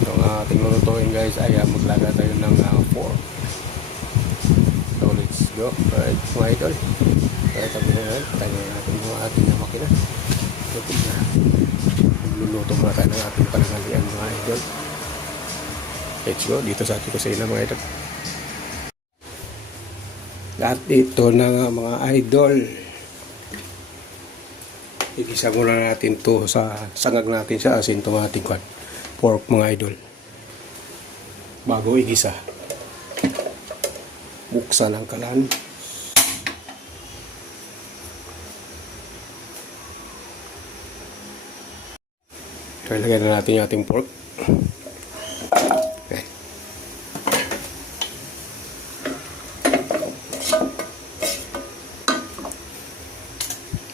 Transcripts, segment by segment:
So ang ating lulutuin guys ay maglaga tayo ng pork. So let's go. Alright mga idol. Kaya tabi na yan. Tayo natin yung ating makina. Lutog na. Magluluto muna tayo ng ating panangalian mga idol. Let's go. Dito sa ating kusina mga idol. Lahat ito na nga mga idol. Igisa muna natin to sa sangag natin sa asin itong ating pork mga idol. Bago igisa, buksan ang kalan. So ilagay na natin yung ating pork. Okay.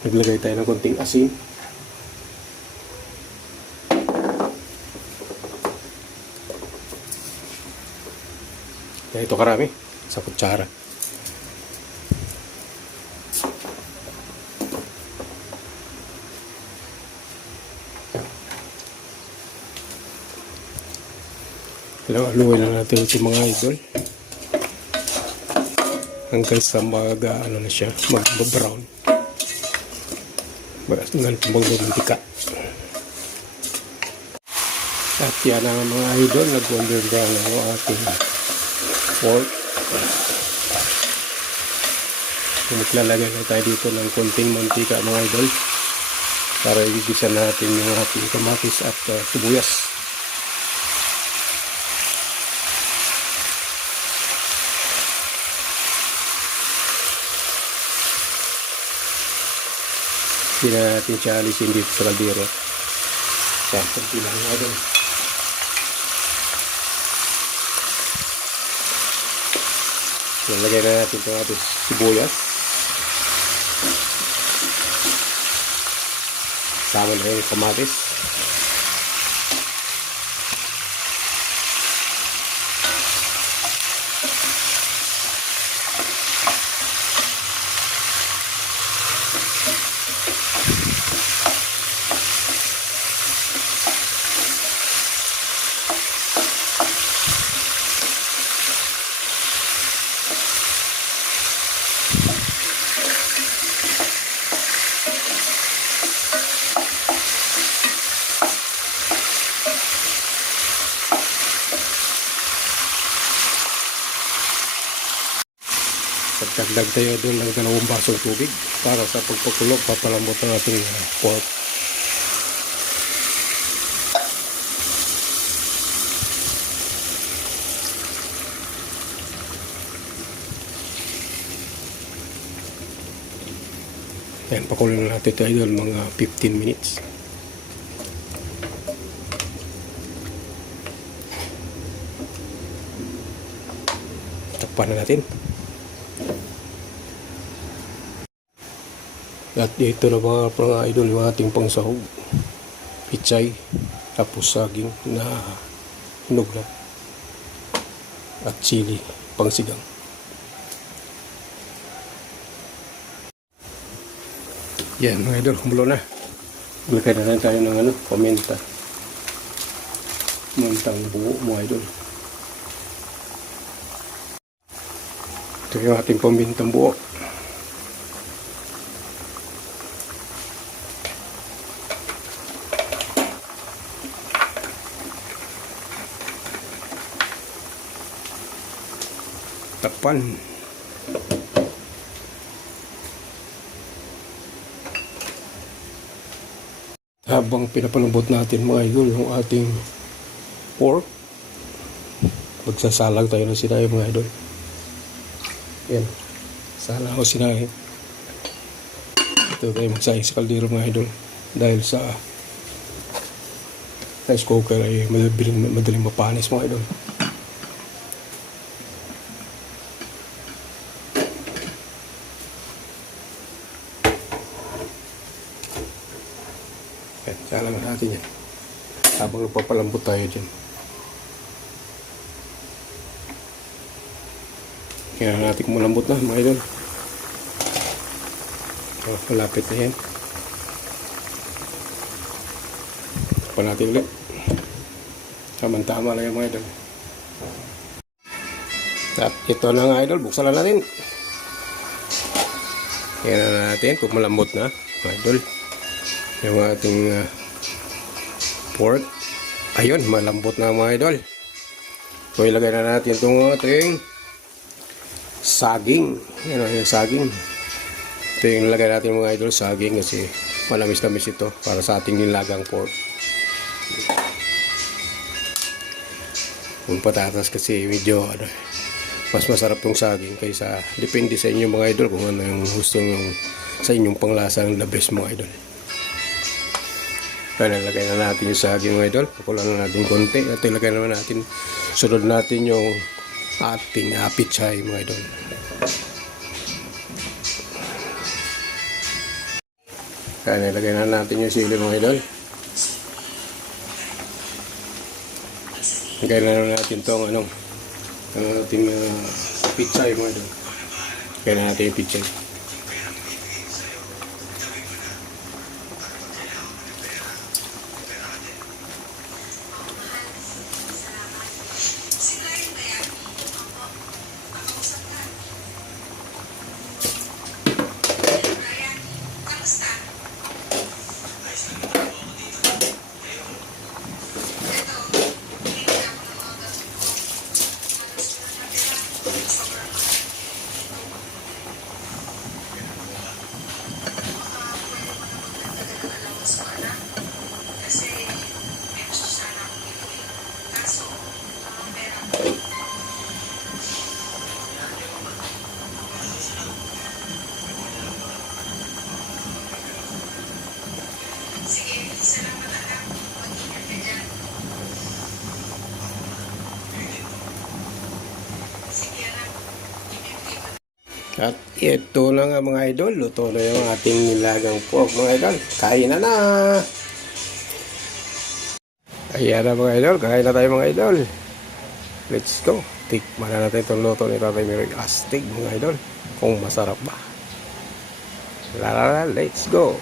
Naglagay tayo ng konting asin. Ito karami sa kutsara. Haluin na natin ito mga idol hanggang sa ano na siya, mag-brown. Magmantika. At yan ang mga idol, nag-golden brown ang ating pork. Maglalagay na tayo dito ng konting mantika mga idol para igisa natin yung ating kamatis at sibuyas. Hindi na natin siya alisin dito sa kaldero. So, konti lang mga idol. Nalagay na natin itong ating sibuyas. Sama na yung kamatis. Pagdagdag tayo doon ng 2 basong tubig para sa pagpakulog, papalambot ang ating pork. Yan, pakulong na natin tayo doon mga 15 minutes. Takpan na natin. At dito na mga idol yung ating pangsahog. Pichay, tapos saging na hinog na. At chili, pangsigang. Yan mga idol, kumulo na. Lagay na lang tayo ng paminta. Pamintang buo mga idol. Ito yung ating pamintang buo. Takpan. Habang pinapalambot natin mga idol yung ating pork, magsasalang tayo ng sinaing mga idol. Yan, salang ko sinaing. Ito tayo magsaing sa kaldero mga idol dahil sa rice cooker ay madaling mapanis mga idol. Salang natin yan habang nagpapalambot tayo dyan. Kaya natin kung malambot na mga idol. Malapit na yan. Pa natin ulit. Tama-tama lang yung mga idol. At ito na nga idol, buksan na natin. Tingnan na natin kung malambot na mga idol. Yung ating pork. Ayun, malambot na mga idol. So ilagay na natin itong ating saging. Yan o, yung saging. Ito yung ilagay natin mga idol, saging kasi malamis-lamis ito para sa ating nilagang pork. Yung patatas kasi medyo mas masarap yung saging kaysa depende sa inyo mga idol kung ano yung gusto yung sa inyong panglasang the best mga idol. Kaya nalagay na natin yung saging mga idol. Pakulan na natin konti at ilagay naman natin, sunod natin yung ating pichay mga idol. Kaya nilagay na natin yung sili mga idol. Lagay na natin itong ating pichay mga idol. Lagay na natin yung pichay. At ito na nga mga idol, luto na yung ating nilagang pork mga idol. Kain na na! Ayan na mga idol, kain na tayo mga idol. Let's go! Tikman na natin itong luto ni Tatay Miroy Astig mga idol. Kung masarap ba. Let's go!